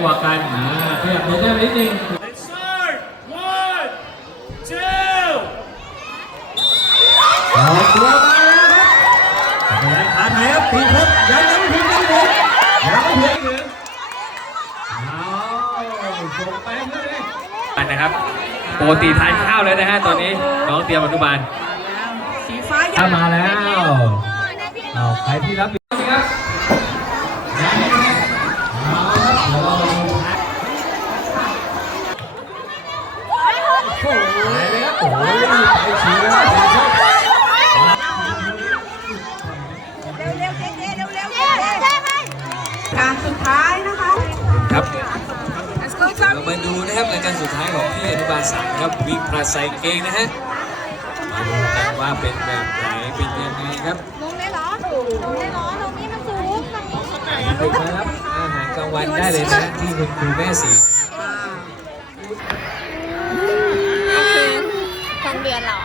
กว่ากันอ่าขยับตัวได้นิดนึง One two ออกตัวมาแล้วครับขยันขาไหนครับปีนพบยังยังไม่ถึงยังไม่ถึงยังไม่ถึงเอาส่งไปเรื่อย เลยนะครับปกติทานข้าวแล้วนะฮะตอนนี้น้องเตรียมอนุบาลสีฟ้าถ้ามาแล้วเอาใครที่รับผิดชอบครับเอาเราลองดูครับไปเลยครับโอ้โหไปฉีดแล้วไปชอบการสุดท้ายนะคะครับ Let's go เรามาดูนะครับรายการสุดท้ายของพี่อนุบาลสามครับวิ่งปลาใส่เกงนะฮะมาดูกันว่าเป็นแบบไหนเป็นยังไงครับลงได้เหรอลงได้เหรอตรงนี้มันสูงตรงนี้ไหไอาหารกลางวันได้เลยนะที่คุณครูแม่สีก็นเดือนเหรอ